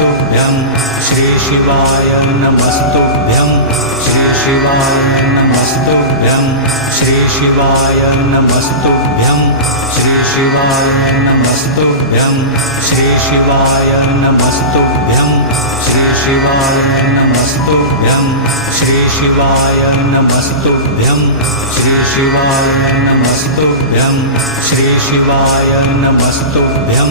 नमस्तुभ्यं श्रीशिवाय नमस्तुभ्यं। श्रीशिवाय नमस्तुभ्यं। श्रीशिवाय नमस्तुभ्यं। श्रीशिवाय नमस्तुभ्यं। श्रीशिवाय नमस्तुभ्यं। श्रीशिवाय नमस्तुभ्यं। श्रीशिवाय नमस्तुभ्यं। श्रीशिवाय नमस्तुभ्यं। श्रीशिवाय नमस्तुभ्यं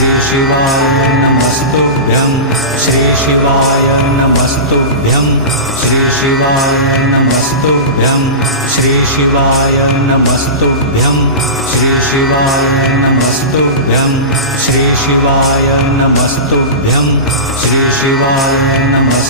श्रीशिवाय नमस्तुभ्यं। श्रीशिवाय नमस्तुभ्यं। श्रीशिवाय नमस्तुभ्यं। श्रीशिवाय नमस्तुभ्यं। श्रीशिवाय नमस्तुभ्यं। श्रीशिवाय नमस्तुभ्यं। श्रीशिवाय नमस्तुभ्यं